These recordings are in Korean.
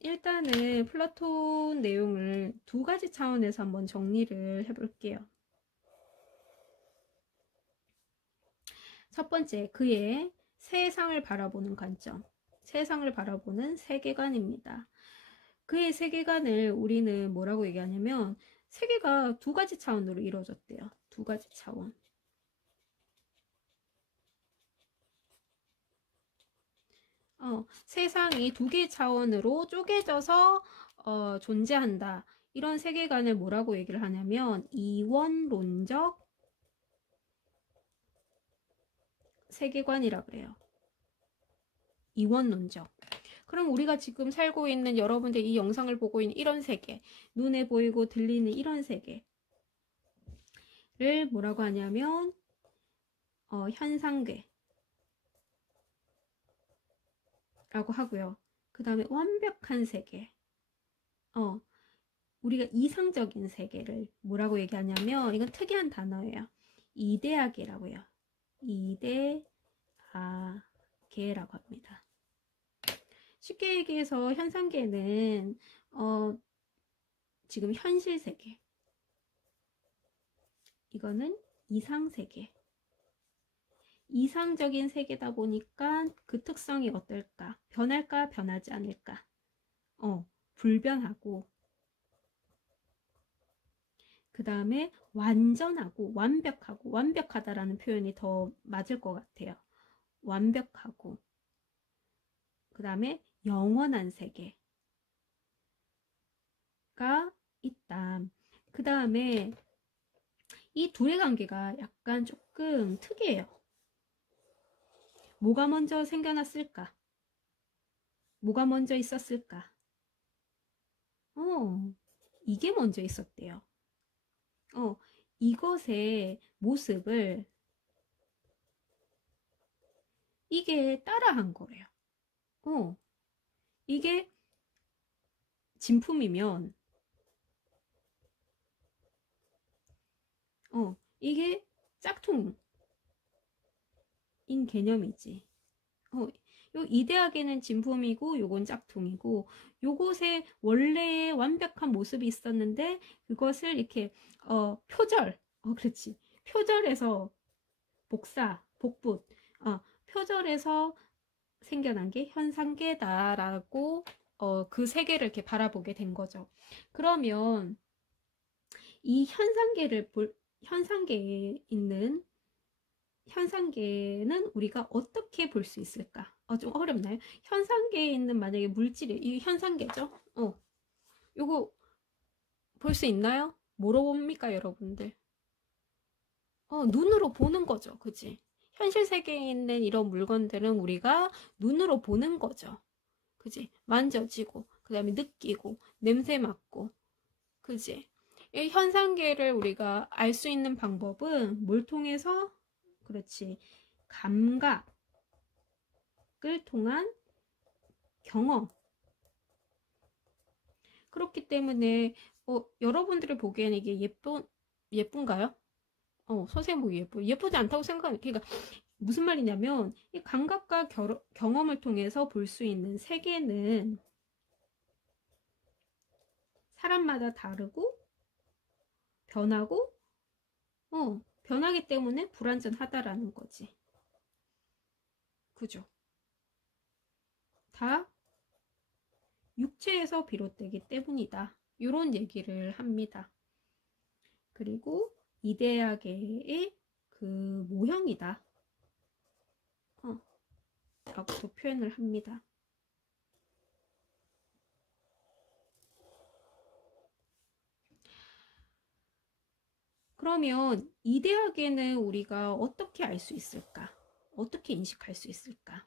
일단은 플라톤 내용을 두 가지 차원에서 한번 정리를 해볼게요. 첫 번째, 그의 세상을 바라보는 관점, 세상을 바라보는 세계관입니다. 그의 세계관을 우리는 뭐라고 얘기하냐면 세계가 두 가지 차원으로 이루어졌대요. 두 가지 차원. 세상이 두 개의 차원으로 쪼개져서 존재한다. 이런 세계관을 뭐라고 얘기를 하냐면 이원론적 세계관이라 그래요. 이원론적. 그럼 우리가 지금 살고 있는 여러분들 이 영상을 보고 있는 이런 세계, 눈에 보이고 들리는 이런 세계를 뭐라고 하냐면 현상계 라고 하고요. 그 다음에 완벽한 세계, 우리가 이상적인 세계를 뭐라고 얘기하냐면 이건 특이한 단어예요. 이데아계라고요. 이데아계라고 합니다. 쉽게 얘기해서 현상계는 지금 현실 세계, 이거는 이상세계, 이상적인 세계다 보니까 그 특성이 어떨까? 변할까? 변하지 않을까? 불변하고, 그 다음에 완전하고 완벽하고, 완벽하다라는 표현이 더 맞을 것 같아요. 완벽하고, 그 다음에 영원한 세계가 있다. 그 다음에 이 둘의 관계가 약간 조금 특이해요. 뭐가 먼저 생겨났을까? 뭐가 먼저 있었을까? 이게 먼저 있었대요. 이것의 모습을 이게 따라한 거래요. 이게 진품이면 이게 짝퉁인 개념이지. 요 이대학에는 진품이고 요건 짝퉁이고, 요것에 원래의 완벽한 모습이 있었는데 그것을 이렇게 표절, 그렇지, 표절해서 복붙, 표절해서 생겨난 게 현상계다라고 그 세계를 이렇게 바라보게 된 거죠. 그러면 이 현상계에 있는 현상계는 우리가 어떻게 볼 수 있을까? 좀 어렵나요? 현상계에 있는 만약에 물질이 이 현상계죠? 요거 볼 수 있나요? 뭐로 봅니까, 여러분들? 눈으로 보는 거죠. 그치? 현실 세계에 있는 이런 물건들은 우리가 눈으로 보는 거죠. 그치? 만져지고, 그 다음에 느끼고, 냄새 맡고, 그치? 이 현상계를 우리가 알 수 있는 방법은 뭘 통해서? 그렇지. 감각을 통한 경험. 그렇기 때문에 여러분들이 보기에는 이게 예쁜가요? 선생님 보기 예쁘지 않다고 생각해요. 그러니까 무슨 말이냐면 이 감각과 경험을 통해서 볼 수 있는 세계는 사람마다 다르고 변하고 변하기 때문에 불완전하다라는 거지. 그죠? 다 육체에서 비롯되기 때문이다. 이런 얘기를 합니다. 그리고 이데아계의 그 모형이다. 라고도 표현을 합니다. 그러면 이데아계는 우리가 어떻게 알 수 있을까? 어떻게 인식할 수 있을까?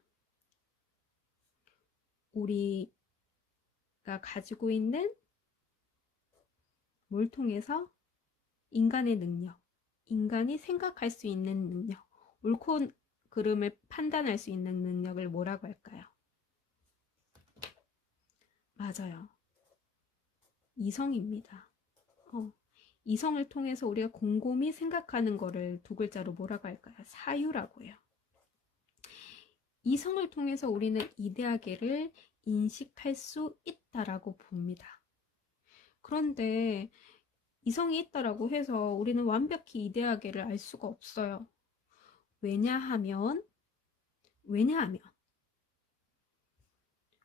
우리가 가지고 있는 뭘 통해서? 인간의 능력, 인간이 생각할 수 있는 능력, 옳고 그름을 판단할 수 있는 능력을 뭐라고 할까요? 맞아요. 이성입니다. 이성을 통해서 우리가 곰곰이 생각하는 거를 두 글자로 뭐라고 할까요? 사유라고 해요. 이성을 통해서 우리는 이데아계를 인식할 수 있다라고 봅니다. 그런데 이성이 있다라고 해서 우리는 완벽히 이데아계를 알 수가 없어요. 왜냐하면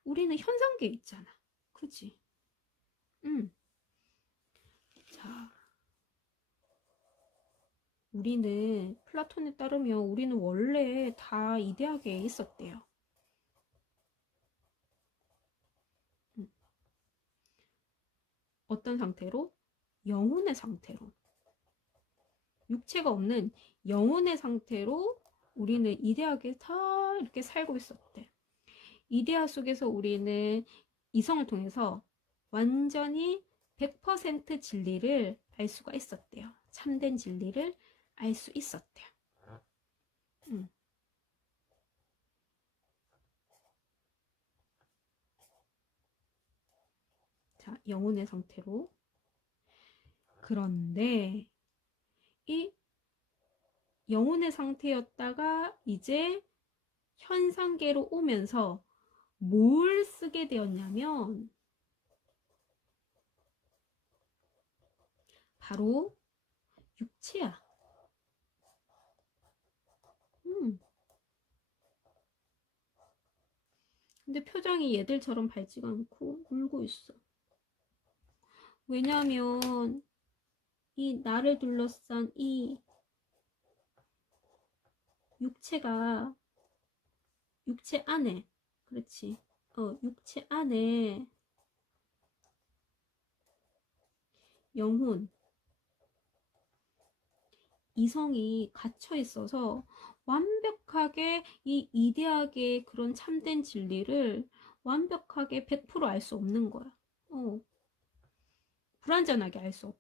우리는 현상계에 있잖아. 그치? 자, 우리는 플라톤에 따르면 우리는 원래 다 이데아계에 있었대요. 어떤 상태로? 영혼의 상태로. 육체가 없는 영혼의 상태로 우리는 이데아계에 다 이렇게 살고 있었대. 이데아 속에서 우리는 이성을 통해서 완전히 100% 진리를 알 수가 있었대요. 참된 진리를 알 수 있었대요. 자, 영혼의 상태로. 그런데 이 영혼의 상태였다가 이제 현상계로 오면서 뭘 쓰게 되었냐면 바로 육체야. 근데 표정이 얘들처럼 밝지가 않고 울고 있어. 왜냐면 이 나를 둘러싼 이 육체가 육체 안에, 그렇지, 육체 안에 영혼, 이성이 갇혀 있어서 완벽하게 이 이데아계의 그런 참된 진리를 완벽하게 100% 알 수 없는 거야. 불완전하게 알 수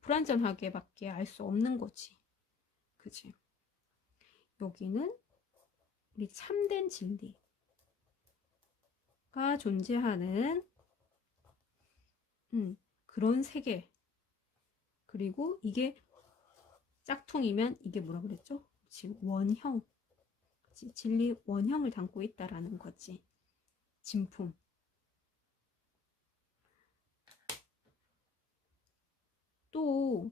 불완전하게밖에 알 수 없는 거지. 그치? 여기는 우리 참된 진리가 존재하는 그런 세계. 그리고 이게 짝퉁이면 이게 뭐라 그랬죠? 그치? 원형. 그치? 진리 원형을 담고 있다라는 거지. 진품. 또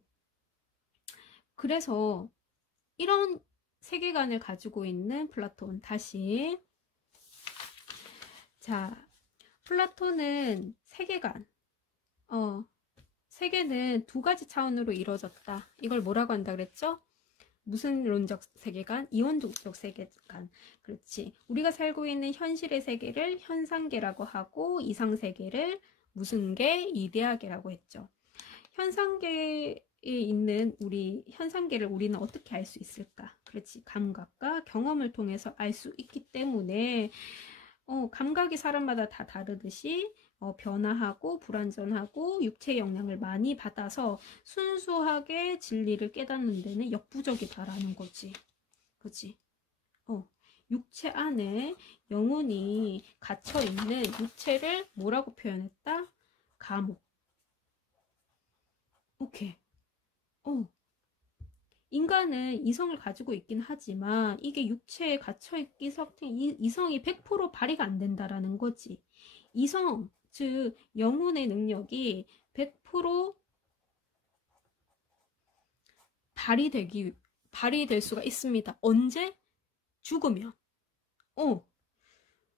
그래서 이런 세계관을 가지고 있는 플라톤. 다시 자, 플라톤은 세계관, 세계는 두 가지 차원으로 이루어졌다. 이걸 뭐라고 한다 그랬죠? 무슨론적 세계관? 이원론적 세계관. 그렇지. 우리가 살고 있는 현실의 세계를 현상계라고 하고 이상세계를 무슨 계? 이데아계라고 했죠. 현상계에 있는 우리 현상계를 우리는 어떻게 알 수 있을까? 그렇지. 감각과 경험을 통해서 알 수 있기 때문에 감각이 사람마다 다 다르듯이 변화하고 불완전하고 육체의 영향을 많이 받아서 순수하게 진리를 깨닫는 데는 역부족이다라는 거지. 그치? 육체 안에 영혼이 갇혀있는 육체를 뭐라고 표현했다? 감옥. 오케이. 인간은 이성을 가지고 있긴 하지만 이게 육체에 갇혀있기 상태 이성이 100% 발휘가 안 된다라는 거지. 이성, 즉 영혼의 능력이 100% 발휘될 수가 있습니다. 언제? 죽으면.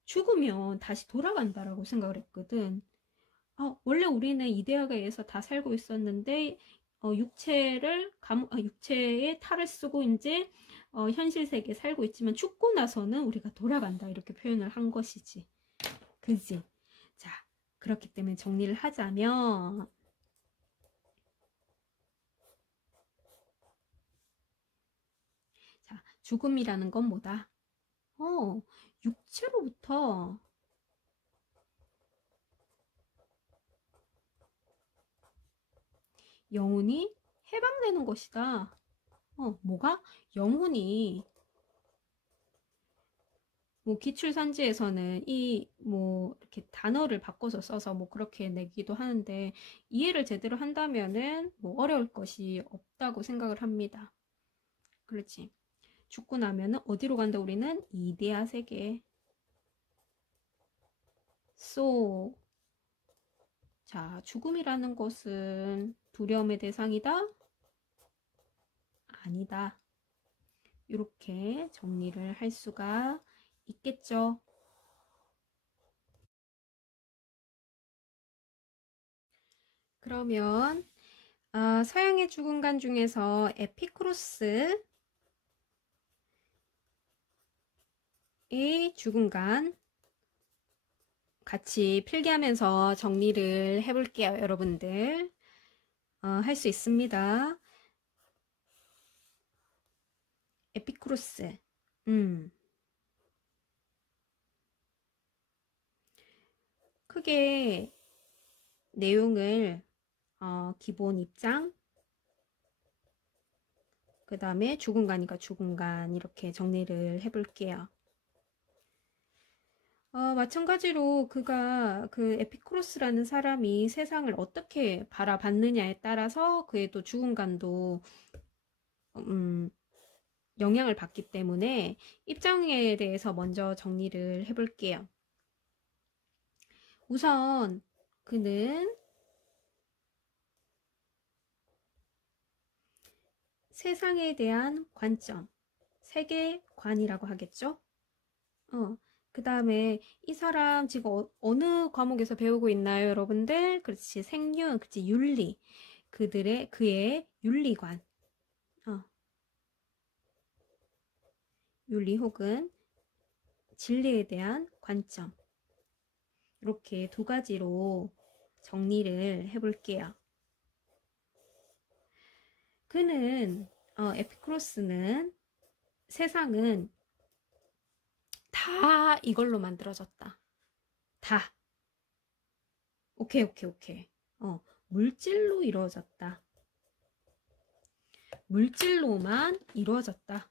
죽으면 다시 돌아간다라고 생각을 했거든. 원래 우리는 이데아가에서 다 살고 있었는데 육체의 탈을 쓰고 이제 현실 세계에 살고 있지만 죽고 나서는 우리가 돌아간다 이렇게 표현을 한 것이지. 그지? 자, 그렇기 때문에 정리를 하자면 자, 죽음이라는 건 뭐다? 육체로부터 영혼이 해방되는 것이다. 뭐가? 영혼이 뭐 기출산지에서는 이 뭐 이렇게 단어를 바꿔서 써서 뭐 그렇게 내기도 하는데 이해를 제대로 한다면은 뭐 어려울 것이 없다고 생각을 합니다. 그렇지. 죽고 나면은 어디로 간다 우리는? 이데아 세계. so. 자, 죽음이라는 것은 두려움의 대상이다? 아니다. 이렇게 정리를 할 수가 있겠죠. 그러면 서양의 죽음관 중에서 에피쿠로스의 죽음관 같이 필기하면서 정리를 해볼게요. 여러분들 할 수 있습니다. 에피쿠로스 크게 내용을 기본 입장, 그 다음에 죽음관이니까 죽음관 이렇게 정리를 해볼게요. 마찬가지로 그가 그 에피쿠로스라는 사람이 세상을 어떻게 바라봤느냐에 따라서 그의 또 죽음관도 영향을 받기 때문에 입장에 대해서 먼저 정리를 해볼게요. 우선 그는 세상에 대한 관점, 세계관이라고 하겠죠. 그 다음에 이 사람 지금 어느 과목에서 배우고 있나요, 여러분들? 그렇지, 생륜, 그렇지, 윤리. 그의 윤리관. 윤리 혹은 진리에 대한 관점. 이렇게 두 가지로 정리를 해볼게요. 그는, 에피쿠로스는 세상은 다 이걸로 만들어졌다. 다. 오케이. 물질로 이루어졌다. 물질로만 이루어졌다.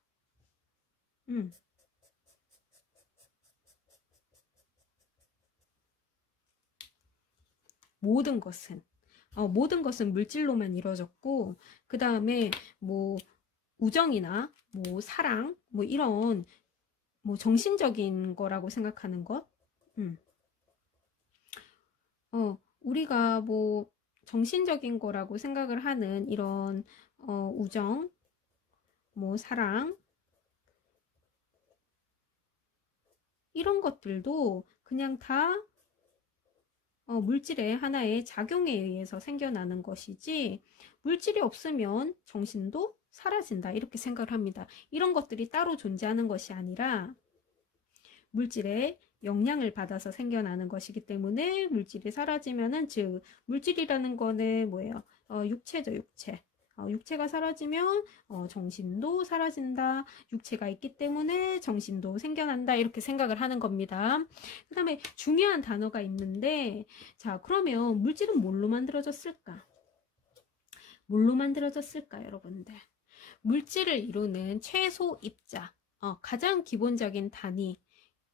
모든 것은 물질로만 이루어졌고, 그 다음에 뭐 우정이나 뭐 사랑, 뭐 이런 뭐 정신적인 거라고 생각하는 것, 우리가 뭐 정신적인 거라고 생각을 하는 이런 우정, 뭐 사랑, 이런 것들도 그냥 다 물질의 하나의 작용에 의해서 생겨나는 것이지, 물질이 없으면 정신도 사라진다 이렇게 생각을 합니다. 이런 것들이 따로 존재하는 것이 아니라 물질의 영향을 받아서 생겨나는 것이기 때문에 물질이 사라지면은, 즉 물질이라는 거는 뭐예요? 육체죠, 육체. 육체가 사라지면 정신도 사라진다. 육체가 있기 때문에 정신도 생겨난다. 이렇게 생각을 하는 겁니다. 그 다음에 중요한 단어가 있는데, 자, 그러면 물질은 뭘로 만들어졌을까? 뭘로 만들어졌을까, 여러분들? 물질을 이루는 최소 입자, 가장 기본적인 단위.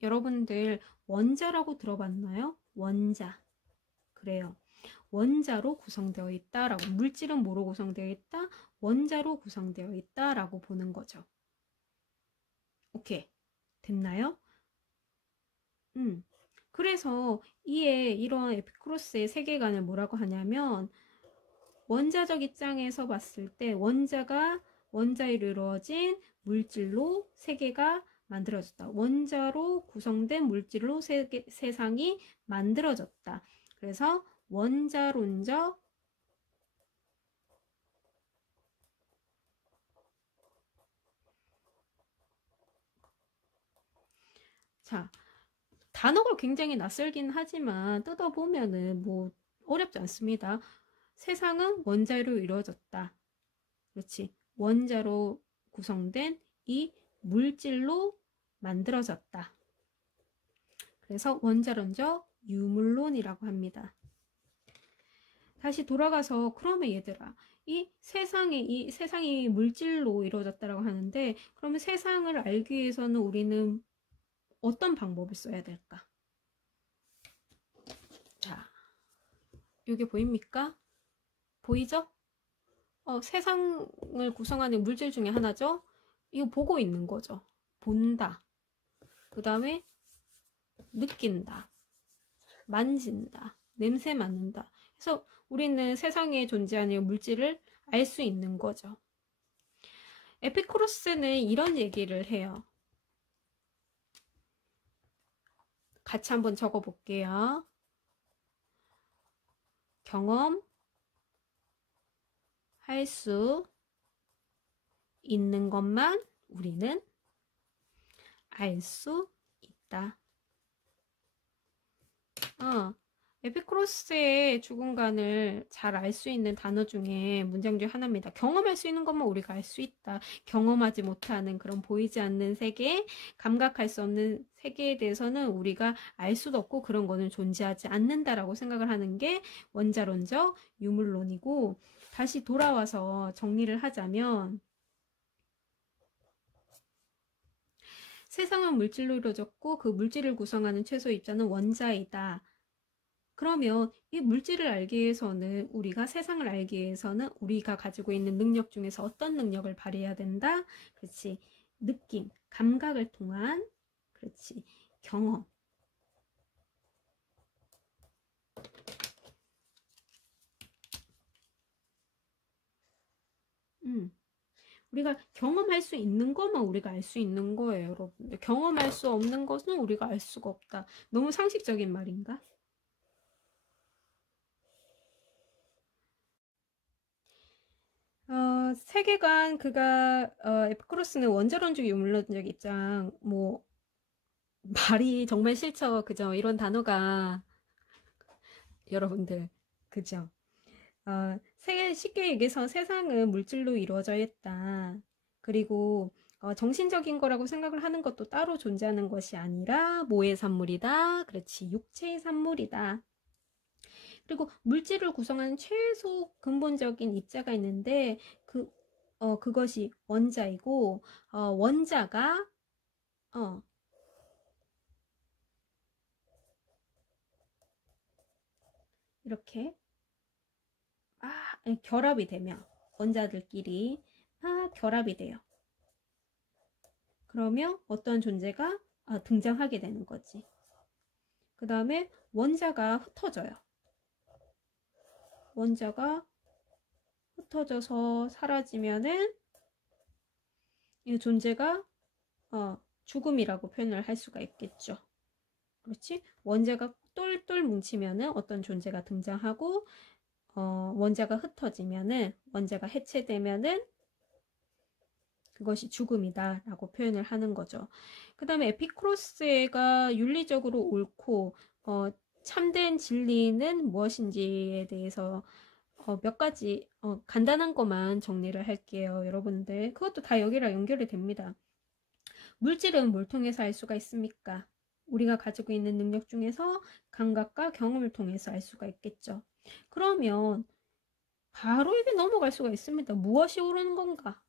여러분들 원자라고 들어봤나요? 원자. 그래요. 원자로 구성되어 있다라고. 물질은 뭐로 구성되어 있다? 원자로 구성되어 있다라고 보는 거죠. 오케이. 됐나요? 그래서 이런 에피쿠로스의 세계관을 뭐라고 하냐면, 원자적 입장에서 봤을 때 원자로 이루어진 물질로 세계가 만들어졌다. 원자로 구성된 물질로 세상이 만들어졌다. 그래서 원자론적 자, 단어가 굉장히 낯설긴 하지만 뜯어보면은 뭐 어렵지 않습니다. 세상은 원자로 이루어졌다. 그렇지. 원자로 구성된 이 물질로 만들어졌다. 그래서 원자론적 유물론이라고 합니다. 다시 돌아가서, 그러면 얘들아, 이 세상이 물질로 이루어졌다라고 하는데, 그러면 세상을 알기 위해서는 우리는 어떤 방법을 써야 될까? 자, 이게 보입니까? 보이죠? 세상을 구성하는 물질 중에 하나죠? 이거 보고 있는 거죠. 본다. 그 다음에 느낀다. 만진다, 냄새 맡는다. 그래서 우리는 세상에 존재하는 물질을 알 수 있는 거죠. 에피쿠로스는 이런 얘기를 해요. 같이 한번 적어 볼게요. 경험할 수 있는 것만 우리는 알 수 있다. 에피쿠로스의 죽음관을 잘 알 수 있는 단어 중에 문장 중 하나입니다. 경험할 수 있는 것만 우리가 알 수 있다. 경험하지 못하는 그런 보이지 않는 세계, 감각할 수 없는 세계에 대해서는 우리가 알 수도 없고 그런 거는 존재하지 않는다라고 생각을 하는 게 원자론적 유물론이고, 다시 돌아와서 정리를 하자면 세상은 물질로 이루어졌고 그 물질을 구성하는 최소 입자는 원자이다. 그러면 이 물질을 알기 위해서는, 우리가 세상을 알기 위해서는 우리가 가지고 있는 능력 중에서 어떤 능력을 발휘해야 된다? 그렇지. 느낌, 감각을 통한, 그렇지, 경험. 우리가 경험할 수 있는 것만 우리가 알 수 있는 거예요, 여러분들. 경험할 수 없는 것은 우리가 알 수가 없다. 너무 상식적인 말인가? 세계관, 에피쿠로스는 원자론적 유물론적 입장, 말이 정말 싫죠. 그죠? 이런 단어가, 여러분들. 그죠? 쉽게 얘기해서 세상은 물질로 이루어져 있다. 그리고, 정신적인 거라고 생각을 하는 것도 따로 존재하는 것이 아니라, 뭐의 산물이다? 그렇지. 육체의 산물이다. 그리고 물질을 구성하는 최소 근본적인 입자가 있는데, 그것이 원자이고, 원자가, 이렇게, 결합이 되면, 원자들끼리 결합이 돼요. 그러면 어떤 존재가 등장하게 되는 거지. 그 다음에 원자가 흩어져요. 원자가 흩어져서 사라지면은 이 존재가 죽음이라고 표현을 할 수가 있겠죠. 그렇지? 원자가 똘똘 뭉치면은 어떤 존재가 등장하고, 원자가 흩어지면은, 원자가 해체되면은 그것이 죽음이다 라고 표현을 하는 거죠. 그 다음에 에피쿠로스가 윤리적으로 옳고 참된 진리는 무엇인지에 대해서 몇 가지 간단한 것만 정리를 할게요. 여러분들 그것도 다 여기랑 연결이 됩니다. 물질은 뭘 통해서 알 수가 있습니까? 우리가 가지고 있는 능력 중에서 감각과 경험을 통해서 알 수가 있겠죠. 그러면 바로 이게 넘어갈 수가 있습니다. 무엇이 옳은 건가?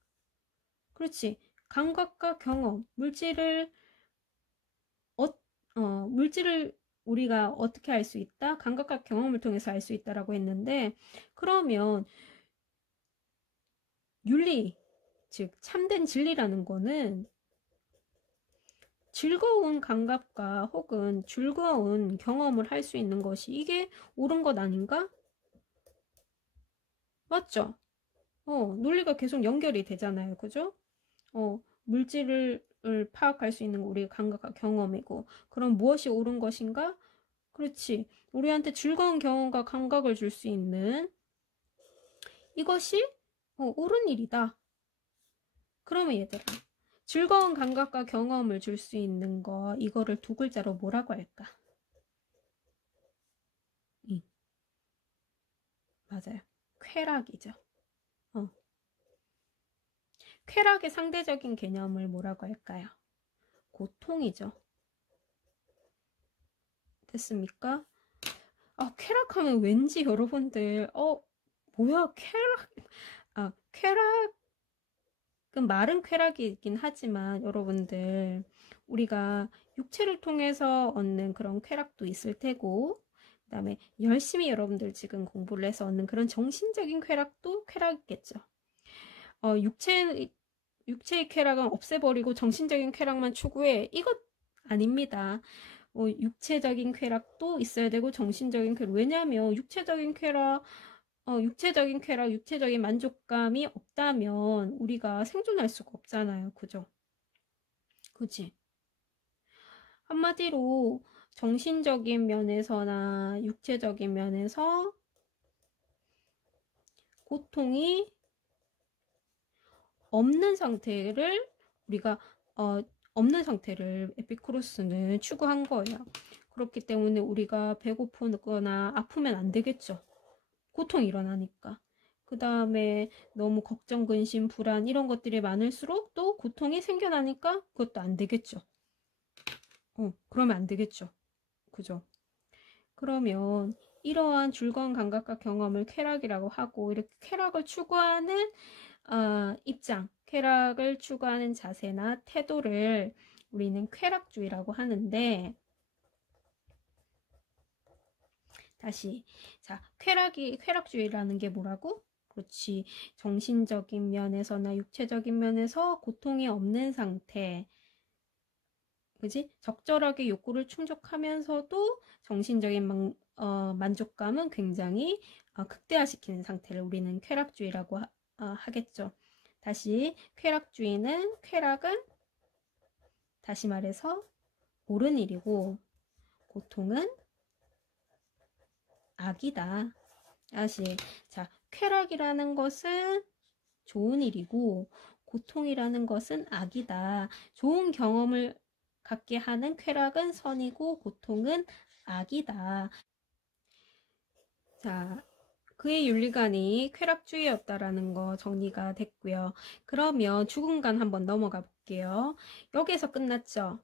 그렇지. 감각과 경험, 물질을 우리가 어떻게 알 수 있다? 감각과 경험을 통해서 알 수 있다라고 했는데, 그러면 윤리, 즉 참된 진리라는 거는 즐거운 감각과 혹은 즐거운 경험을 할 수 있는 것이, 이게 옳은 것 아닌가? 맞죠? 논리가 계속 연결이 되잖아요. 그죠? 물질을 파악할 수 있는 우리의 감각과 경험이고, 그럼 무엇이 옳은 것인가? 그렇지. 우리한테 즐거운 경험과 감각을 줄 수 있는 이것이 옳은 일이다. 그러면 얘들아, 즐거운 감각과 경험을 줄 수 있는 거, 이거를 두 글자로 뭐라고 할까? 맞아요. 쾌락이죠. 쾌락의 상대적인 개념을 뭐라고 할까요? 고통이죠. 됐습니까? 쾌락하면 왠지 여러분들 뭐야 쾌락은 말은 쾌락이긴 하지만, 여러분들 우리가 육체를 통해서 얻는 그런 쾌락도 있을 테고, 그 다음에 열심히 여러분들 지금 공부를 해서 얻는 그런 정신적인 쾌락도 쾌락이겠죠. 육체의 쾌락은 없애버리고 정신적인 쾌락만 추구해, 이것 아닙니다. 육체적인 쾌락도 있어야 되고 정신적인 쾌락. 왜냐하면 육체적인 쾌락, 육체적인 만족감이 없다면 우리가 생존할 수가 없잖아요. 그죠? 그지? 한마디로 정신적인 면에서나 육체적인 면에서 고통이 없는 상태를 우리가 없는 상태를 에피쿠로스는 추구한 거예요. 그렇기 때문에 우리가 배고프거나 아프면 안 되겠죠. 고통이 일어나니까. 그 다음에 너무 걱정, 근심, 불안 이런 것들이 많을수록 또 고통이 생겨나니까 그것도 안 되겠죠. 그러면 안 되겠죠. 그죠? 그러면 이러한 즐거운 감각과 경험을 쾌락이라고 하고 이렇게 쾌락을 추구하는 입장, 쾌락을 추구하는 자세나 태도를 우리는 쾌락주의라고 하는데 다시 자 쾌락주의라는 게 뭐라고? 그렇지 정신적인 면에서나 육체적인 면에서 고통이 없는 상태 그지? 적절하게 욕구를 충족하면서도 정신적인 만족감은 굉장히 극대화시키는 상태를 우리는 쾌락주의라고 하겠죠. 다시 쾌락은 다시 말해서 옳은 일이고 고통은 악이다. 다시 자 쾌락이라는 것은 좋은 일이고 고통이라는 것은 악이다. 좋은 경험을 갖게 하는 쾌락은 선이고 고통은 악이다. 자, 그의 윤리관이 쾌락주의였다라는 거 정리가 됐고요. 그러면 죽음관 한번 넘어가 볼게요. 여기에서 끝났죠?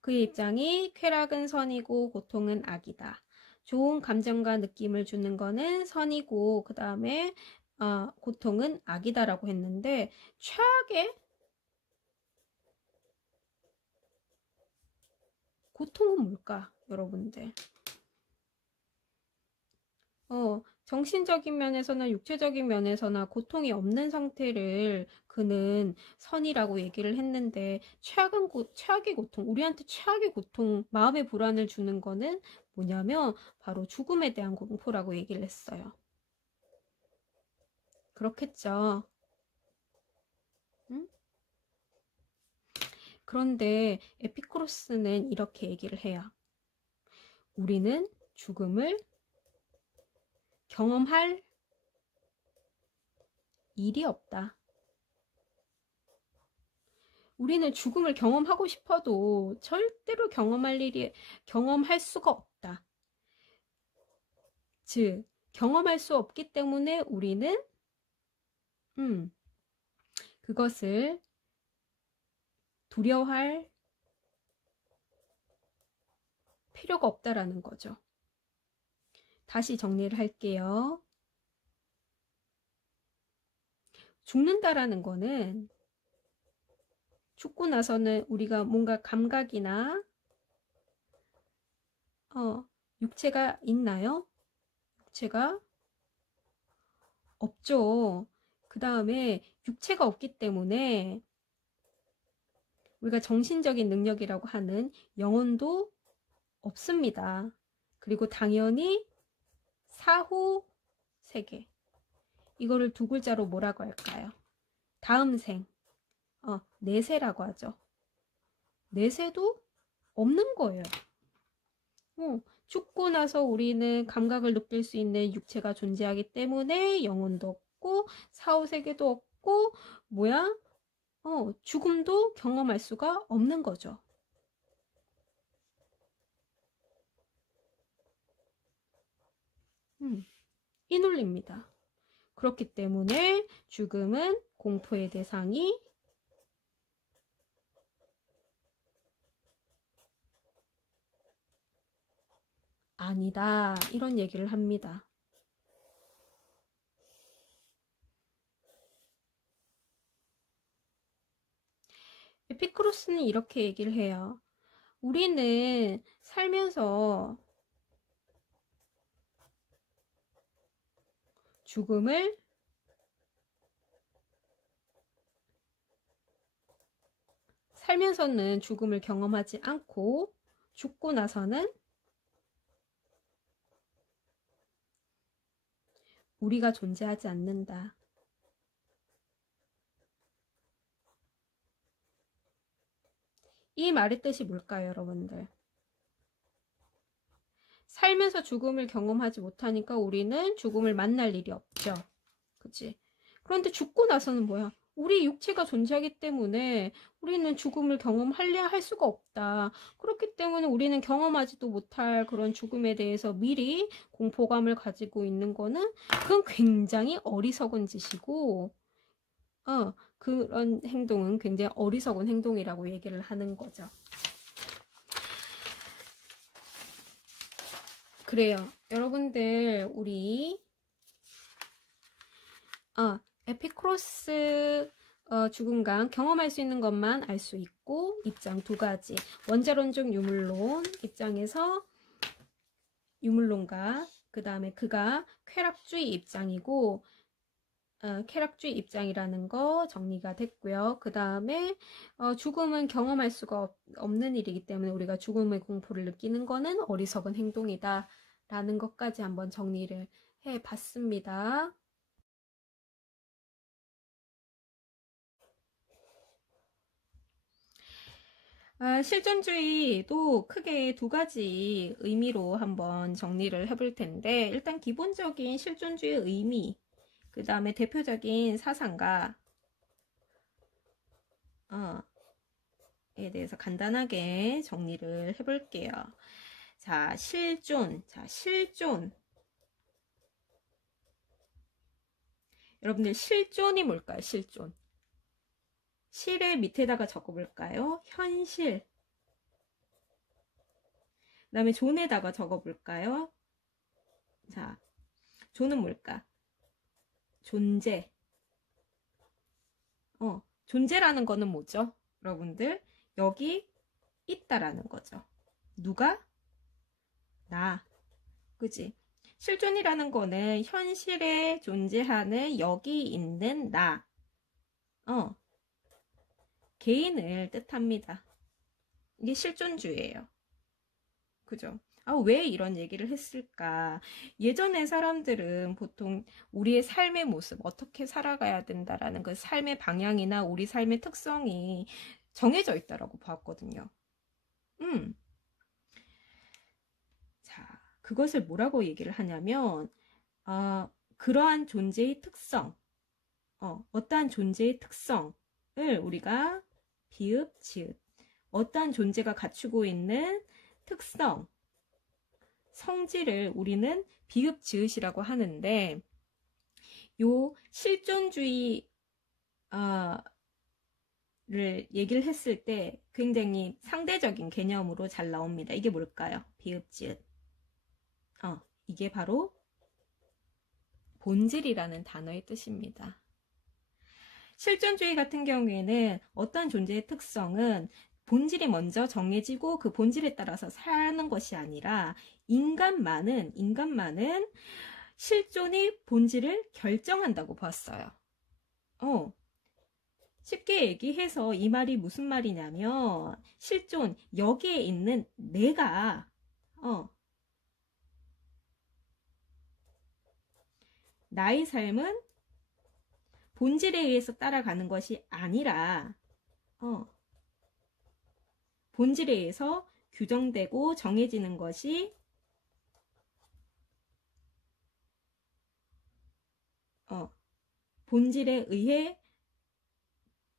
그의 입장이 쾌락은 선이고 고통은 악이다. 좋은 감정과 느낌을 주는 거는 선이고 그 다음에 고통은 악이다라고 했는데 최악의 고통은 뭘까? 여러분들. 정신적인 면에서나 육체적인 면에서나 고통이 없는 상태를 그는 선이라고 얘기를 했는데 최악의 고통, 우리한테 최악의 고통, 마음의 불안을 주는 거는 뭐냐면 바로 죽음에 대한 공포라고 얘기를 했어요. 그렇겠죠. 응? 그런데 에피쿠로스는 이렇게 얘기를 해요. 우리는 죽음을 경험할 일이 없다. 우리는 죽음을 경험하고 싶어도 절대로 경험할 수가 없다. 즉, 경험할 수 없기 때문에 우리는 그것을 두려워할 필요가 없다라는 거죠. 다시 정리를 할게요. 죽는다라는 거는 죽고 나서는 우리가 뭔가 감각이나 육체가 있나요? 육체가 없죠. 그 다음에 육체가 없기 때문에 우리가 정신적인 능력이라고 하는 영혼도 없습니다. 그리고 당연히 사후 세계 이거를 두 글자로 뭐라고 할까요? 다음 생 내세라고 하죠. 내세도 없는 거예요. 죽고 나서 우리는 감각을 느낄 수 있는 육체가 존재하기 때문에 영혼도 없고 사후 세계도 없고 뭐야? 죽음도 경험할 수가 없는 거죠. 이 논리입니다. 그렇기 때문에 죽음은 공포의 대상이 아니다. 이런 얘기를 합니다. 에피쿠로스는 이렇게 얘기를 해요. 우리는 살면서 살면서는 죽음을 경험하지 않고 죽고 나서는 우리가 존재하지 않는다. 이 말의 뜻이 뭘까요, 여러분들? 살면서 죽음을 경험하지 못하니까 우리는 죽음을 만날 일이 없죠. 그치? 그런데 죽고 나서는 뭐야? 우리 육체가 존재하기 때문에 우리는 죽음을 경험하려 할 수가 없다. 그렇기 때문에 우리는 경험하지도 못할 그런 죽음에 대해서 미리 공포감을 가지고 있는 거는 그건 굉장히 어리석은 짓이고, 그런 행동은 굉장히 어리석은 행동이라고 얘기를 하는 거죠. 그래요. 여러분들, 우리, 에피크로스 죽음감 경험할 수 있는 것만 알 수 있고, 입장 두 가지. 원자론적 유물론 입장에서 유물론가, 그 다음에 그가 쾌락주의 입장이고, 쾌락주의 입장이라는 거 정리가 됐고요. 그 다음에 죽음은 경험할 수가 없는 일이기 때문에 우리가 죽음의 공포를 느끼는 거는 어리석은 행동이다 라는 것까지 한번 정리를 해봤습니다. 실존주의도 크게 두 가지 의미로 한번 정리를 해볼 텐데, 일단 기본적인 실존주의 의미, 그 다음에 대표적인 사상가에 대해서 간단하게 정리를 해볼게요. 자, 실존. 여러분들 실존이 뭘까요? 실존. 실을 밑에다가 적어볼까요? 현실. 그 다음에 존에다가 적어볼까요? 자, 존은 뭘까? 존재. 존재라는 거는 뭐죠? 여러분들, 여기 있다라는 거죠. 누가? 나. 그지? 실존이라는 거는 현실에 존재하는 여기 있는 나. 개인을 뜻합니다. 이게 실존주의예요. 그죠? 왜 이런 얘기를 했을까? 예전에 사람들은 보통 우리의 삶의 모습, 어떻게 살아가야 된다라는 그 삶의 방향이나 우리 삶의 특성이 정해져 있다라고 봤거든요. 자, 그것을 뭐라고 얘기를 하냐면, 그러한 존재의 특성, 어떠한 존재의 특성을 우리가 비읍, 지읒, 어떠한 존재가 갖추고 있는 특성, 성질을 우리는 비읍, 지읒이라고 하는데, 요 실존주의 를 얘기를 했을 때 굉장히 상대적인 개념으로 잘 나옵니다. 이게 뭘까요? 비읍, 지읒. 이게 바로 본질이라는 단어의 뜻입니다. 실존주의 같은 경우에는 어떤 존재의 특성은 본질이 먼저 정해지고 그 본질에 따라서 사는 것이 아니라 인간만은 실존이 본질을 결정한다고 봤어요. 쉽게 얘기해서 이 말이 무슨 말이냐면 실존, 여기에 있는 내가 나의 삶은 본질에 의해서 따라가는 것이 아니라 본질에 의해서 규정되고 정해지는 것이 본질에 의해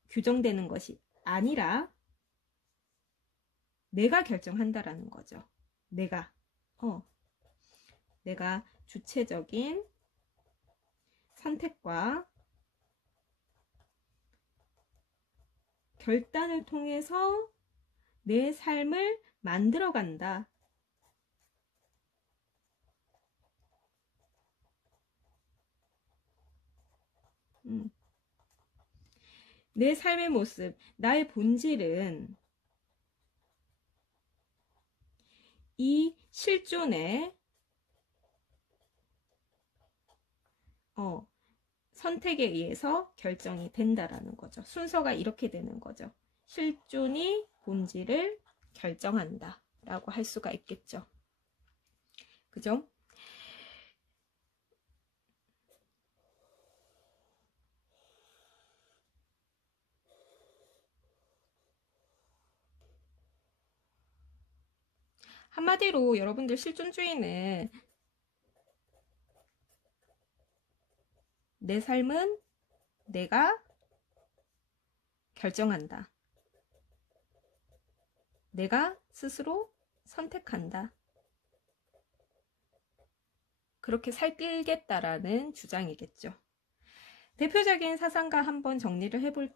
규정되는 것이 아니라 내가 결정한다라는 거죠. 내가 주체적인 선택과 결단을 통해서 내 삶을 만들어간다. 내 삶의 모습, 나의 본질은 이 실존의 선택에 의해서 결정이 된다라는 거죠. 순서가 이렇게 되는 거죠. 실존이 본질을 결정한다. 라고 할 수가 있겠죠. 그죠? 한마디로 여러분들 실존주의는 내 삶은 내가 결정한다. 내가 스스로 선택한다. 그렇게 살겠다라는 주장이겠죠. 대표적인 사상가 한번 정리를 해볼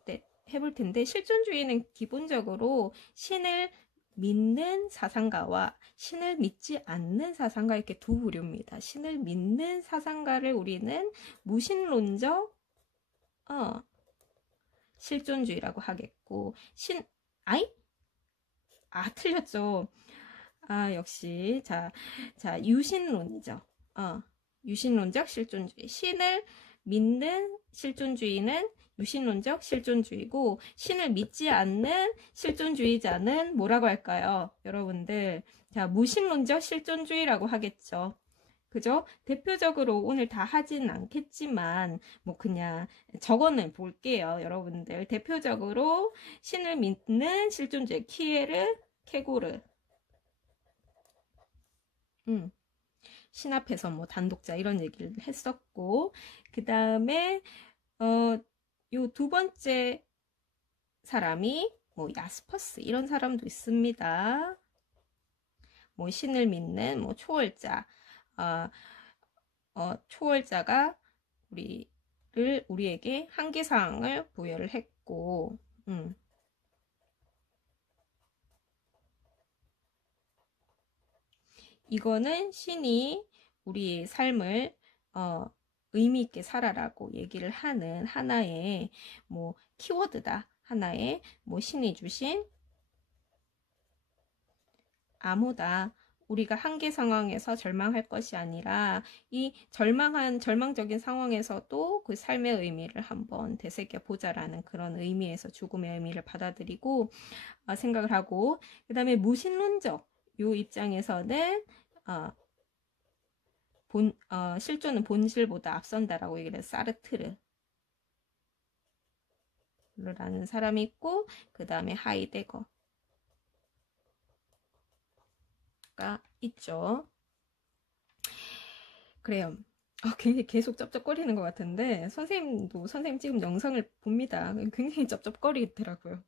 텐데, 실존주의는 기본적으로 신을 믿는 사상가와 신을 믿지 않는 사상가, 이렇게 두 부류입니다. 신을 믿는 사상가를 우리는 무신론적 실존주의라고 하겠고, 틀렸죠. 역시 자 유신론이죠. 유신론적 실존주의. 신을 믿는 실존주의는 유신론적 실존주의고, 신을 믿지 않는 실존주의자는 뭐라고 할까요? 여러분들, 자, 무신론적 실존주의라고 하겠죠. 그죠? 대표적으로 오늘 다 하진 않겠지만 뭐 그냥 적어는 볼게요. 여러분들, 대표적으로 신을 믿는 실존주의, 키에르 케고르. 신 앞에서 뭐 단독자 이런 얘기를 했었고, 그 다음에 요 두 번째 사람이 뭐 야스퍼스, 이런 사람도 있습니다. 뭐 신을 믿는 뭐 초월자, 초월자가 우리에게 한계사항을 부여를 했고, 이거는 신이 우리의 삶을 의미 있게 살아라고 얘기를 하는 하나의 뭐 키워드다. 하나의 뭐 신이 주신 암호다. 우리가 한계 상황에서 절망할 것이 아니라 이 절망적인 상황에서도 그 삶의 의미를 한번 되새겨 보자라는 그런 의미에서 죽음의 의미를 받아들이고 생각을 하고, 그 다음에 무신론적 요 입장에서는 실존은 본질보다 앞선다라고 얘기를 해서 사르트르라는 사람이 있고, 그 다음에 하이데거가 있죠. 그래요. 굉장히 계속 쩝쩝거리는 것 같은데, 선생님 지금 영상을 봅니다. 굉장히 쩝쩝거리더라고요.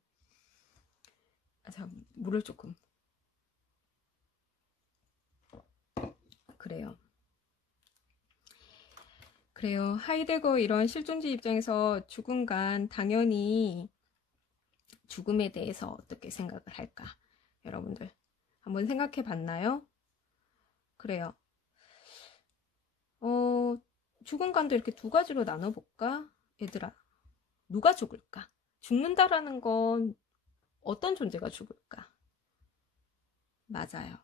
자, 물을 조금. 그래요. 하이데거 이런 실존주의 입장에서 죽음간 당연히 죽음에 대해서 어떻게 생각을 할까? 여러분들 한번 생각해 봤나요? 그래요. 죽음간도 이렇게 두 가지로 나눠볼까? 얘들아, 누가 죽을까? 죽는다라는 건 어떤 존재가 죽을까? 맞아요.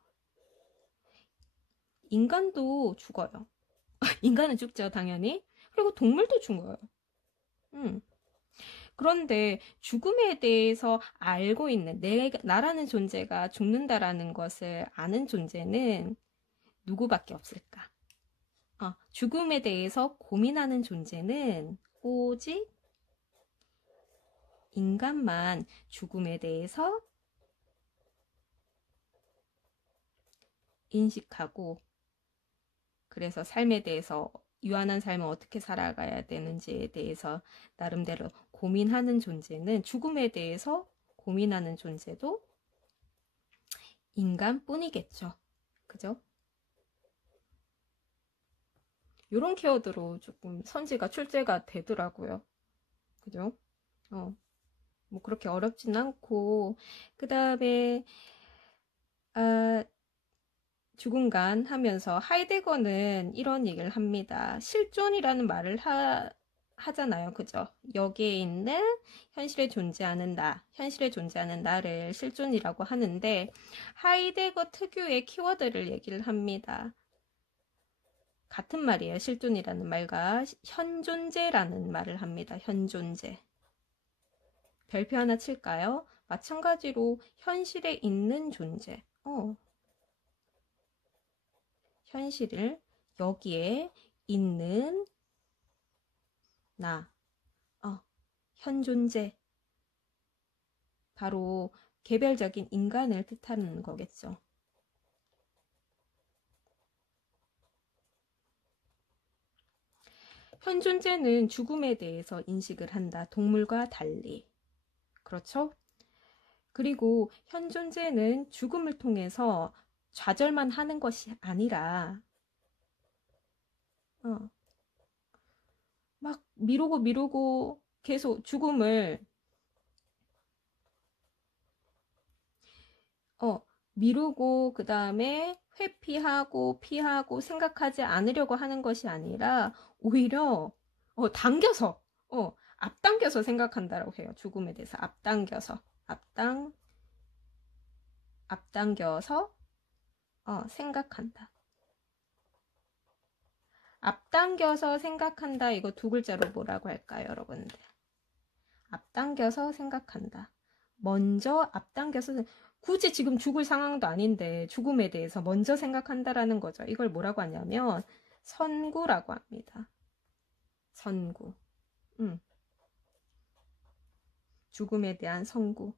인간도 죽어요. 인간은 죽죠, 당연히. 그리고 동물도 죽어요. 그런데 죽음에 대해서 알고 있는 나라는 존재가 죽는다라는 것을 아는 존재는 누구밖에 없을까? 죽음에 대해서 고민하는 존재는 오직 인간만 죽음에 대해서 인식하고, 그래서 삶에 대해서 유한한 삶을 어떻게 살아가야 되는지에 대해서 나름대로 고민하는 존재는, 죽음에 대해서 고민하는 존재도 인간뿐이겠죠. 그죠? 요런 키워드로 조금 선지가 출제가 되더라고요. 그죠? 뭐 그렇게 어렵진 않고, 그 다음에 죽음간 하면서 하이데거는 이런 얘기를 합니다. 실존이라는 말을 하잖아요. 그죠? 여기에 있는 현실에 존재하는 나를 실존이라고 하는데, 하이데거 특유의 키워드를 얘기를 합니다. 같은 말이에요. 실존이라는 말과 현존재라는 말을 합니다. 현존재. 별표 하나 칠까요? 마찬가지로 현실에 있는 존재. 현실을 여기에 있는 나, 현존재, 바로 개별적인 인간을 뜻하는 거겠죠. 현존재는 죽음에 대해서 인식을 한다. 동물과 달리. 그렇죠? 그리고 현존재는 죽음을 통해서 좌절만 하는 것이 아니라 막 미루고 계속 죽음을 미루고 그 다음에 회피하고 피하고 생각하지 않으려고 하는 것이 아니라 오히려 당겨서 앞당겨서 생각한다라고 해요. 죽음에 대해서 앞당겨서 앞당겨서 생각한다. 앞당겨서 생각한다. 이거 두 글자로 뭐라고 할까요, 여러분들? 앞당겨서 생각한다. 먼저 앞당겨서, 굳이 지금 죽을 상황도 아닌데 죽음에 대해서 먼저 생각한다라는 거죠. 이걸 뭐라고 하냐면 선구라고 합니다. 선구. 죽음에 대한 선구.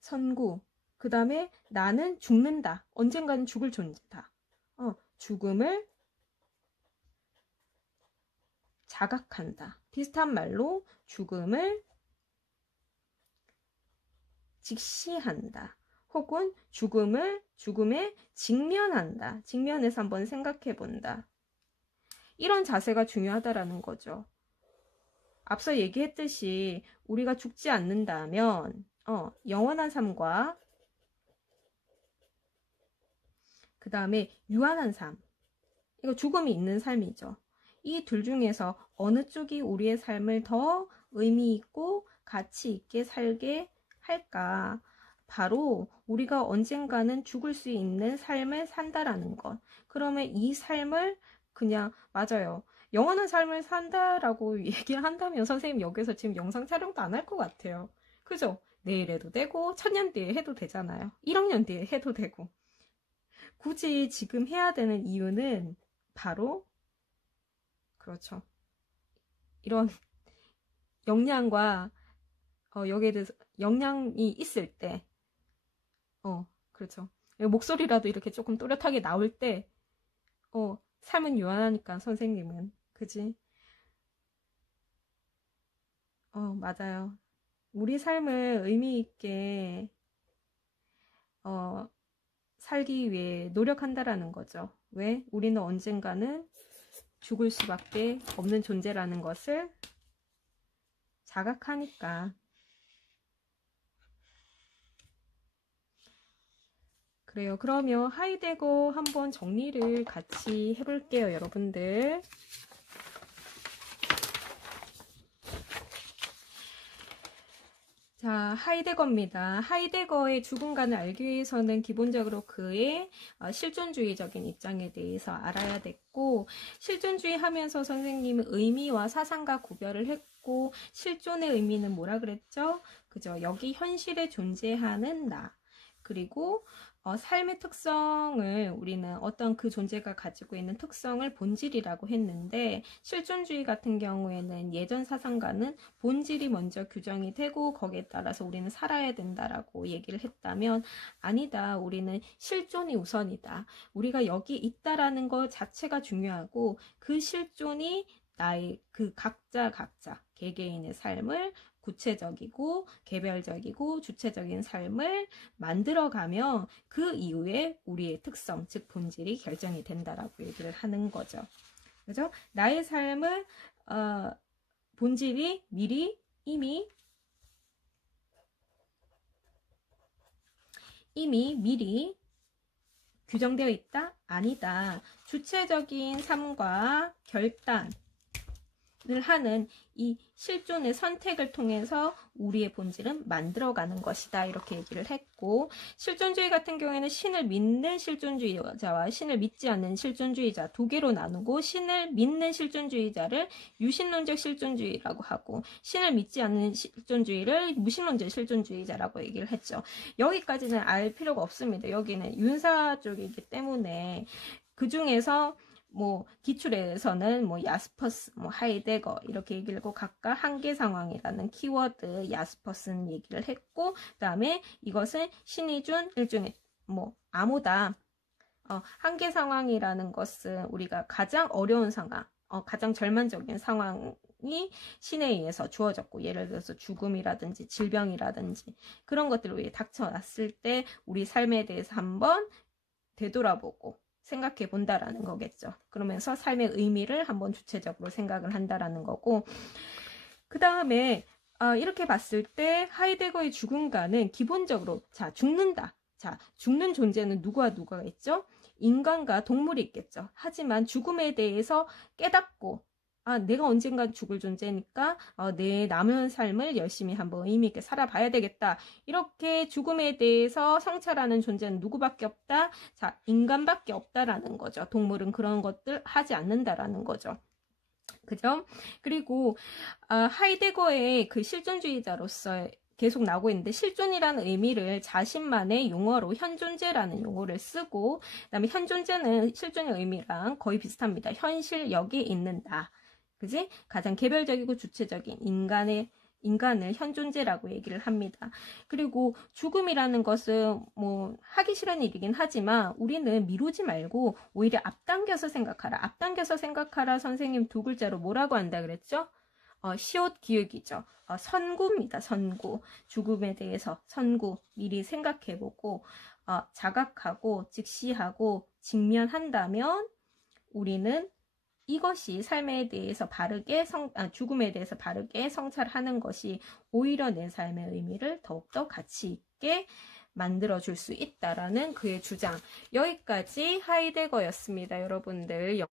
선구. 그 다음에 나는 죽는다. 언젠가는 죽을 존재다. 죽음을 자각한다. 비슷한 말로 죽음을 직시한다. 혹은 죽음에 직면한다. 직면해서 한번 생각해 본다. 이런 자세가 중요하다라는 거죠. 앞서 얘기했듯이 우리가 죽지 않는다면 영원한 삶과 그 다음에 유한한 삶, 이거 죽음이 있는 삶이죠. 이 둘 중에서 어느 쪽이 우리의 삶을 더 의미 있고 가치 있게 살게 할까? 바로 우리가 언젠가는 죽을 수 있는 삶을 산다라는 것. 그러면 이 삶을 그냥, 맞아요, 영원한 삶을 산다라고 얘기를 한다면 선생님 여기서 지금 영상 촬영도 안 할 것 같아요. 그죠? 내일 해도 되고 1000년 뒤에 해도 되잖아요. 1억년 뒤에 해도 되고. 굳이 지금 해야 되는 이유는 바로 그렇죠. 이런 역량과 여기에 대해서 역량이 있을 때 그렇죠. 목소리라도 이렇게 조금 또렷하게 나올 때 삶은 유한하니까 선생님은 그지? 맞아요. 우리 삶을 의미 있게 살기 위해 노력한다라는 거죠. 왜? 우리는 언젠가는 죽을 수밖에 없는 존재라는 것을 자각하니까. 그래요. 그러면 하이데거 한번 정리를 같이 해볼게요, 여러분들. 자, 하이데거입니다. 하이데거의 죽음관을 알기 위해서는 기본적으로 그의 실존주의적인 입장에 대해서 알아야 됐고, 실존주의 하면서 선생님은 의미와 사상과 구별을 했고, 실존의 의미는 뭐라 그랬죠? 그죠? 여기 현실에 존재하는 나. 그리고 삶의 특성을 우리는 어떤 그 존재가 가지고 있는 특성을 본질이라고 했는데, 실존주의 같은 경우에는 예전 사상가는 본질이 먼저 규정이 되고 거기에 따라서 우리는 살아야 된다라고 얘기를 했다면, 아니다, 우리는 실존이 우선이다. 우리가 여기 있다라는 것 자체가 중요하고 그 실존이 나의 그 각자 개개인의 삶을 구체적이고 개별적이고 주체적인 삶을 만들어가며 그 이후에 우리의 특성, 즉 본질이 결정이 된다라고 얘기를 하는 거죠. 그죠? 나의 삶을 본질이 이미 미리 규정되어 있다? 아니다. 주체적인 삶과 결단, 하는 이 실존의 선택을 통해서 우리의 본질은 만들어가는 것이다. 이렇게 얘기를 했고, 실존주의 같은 경우에는 신을 믿는 실존주의자와 신을 믿지 않는 실존주의자 두 개로 나누고, 신을 믿는 실존주의자를 유신론적 실존주의라고 하고, 신을 믿지 않는 실존주의를 무신론적 실존주의자라고 얘기를 했죠. 여기까지는 알 필요가 없습니다. 여기는 윤사 쪽이기 때문에 그 중에서 뭐 기출에서는 뭐 야스퍼스, 뭐 하이데거 이렇게 얘기를 하고 각각 한계 상황이라는 키워드 야스퍼스는 얘기를 했고, 그다음에 이것은 신이 준 일종의 뭐 암호다. 한계 상황이라는 것은 우리가 가장 어려운 상황, 가장 절망적인 상황이 신에 의해서 주어졌고, 예를 들어서 죽음이라든지 질병이라든지 그런 것들을 우리에 닥쳐왔을 때 우리 삶에 대해서 한번 되돌아보고 생각해 본다라는 거겠죠. 그러면서 삶의 의미를 한번 주체적으로 생각을 한다라는 거고, 그 다음에 이렇게 봤을 때 하이데거의 죽음과는 기본적으로 자 죽는다. 자 죽는 존재는 누구와 누구가 있죠? 인간과 동물이 있겠죠. 하지만 죽음에 대해서 깨닫고 내가 언젠간 죽을 존재니까 내 남은 삶을 열심히 한번 의미 있게 살아봐야 되겠다. 이렇게 죽음에 대해서 성찰하는 존재는 누구밖에 없다? 자, 인간밖에 없다라는 거죠. 동물은 그런 것들 하지 않는다라는 거죠. 그죠? 그리고 하이데거의 그 실존주의자로서 계속 나오고 있는데, 실존이라는 의미를 자신만의 용어로 현존재라는 용어를 쓰고, 그다음에 현존재는 실존의 의미랑 거의 비슷합니다. 현실역에 있는다. 그지? 가장 개별적이고 주체적인 인간을 현존재라고 얘기를 합니다. 그리고 죽음이라는 것은 뭐 하기 싫은 일이긴 하지만 우리는 미루지 말고 오히려 앞당겨서 생각하라. 앞당겨서 생각하라 선생님 두 글자로 뭐라고 한다 그랬죠? 시옷 기획이죠. 선구입니다. 선구. 죽음에 대해서 선구 미리 생각해보고 자각하고 직시하고 직면한다면 우리는 이것이 삶에 대해서 바르게 죽음에 대해서 바르게 성찰하는 것이 오히려 내 삶의 의미를 더욱더 가치 있게 만들어줄 수 있다라는 그의 주장. 여기까지 하이데거였습니다. 여러분들.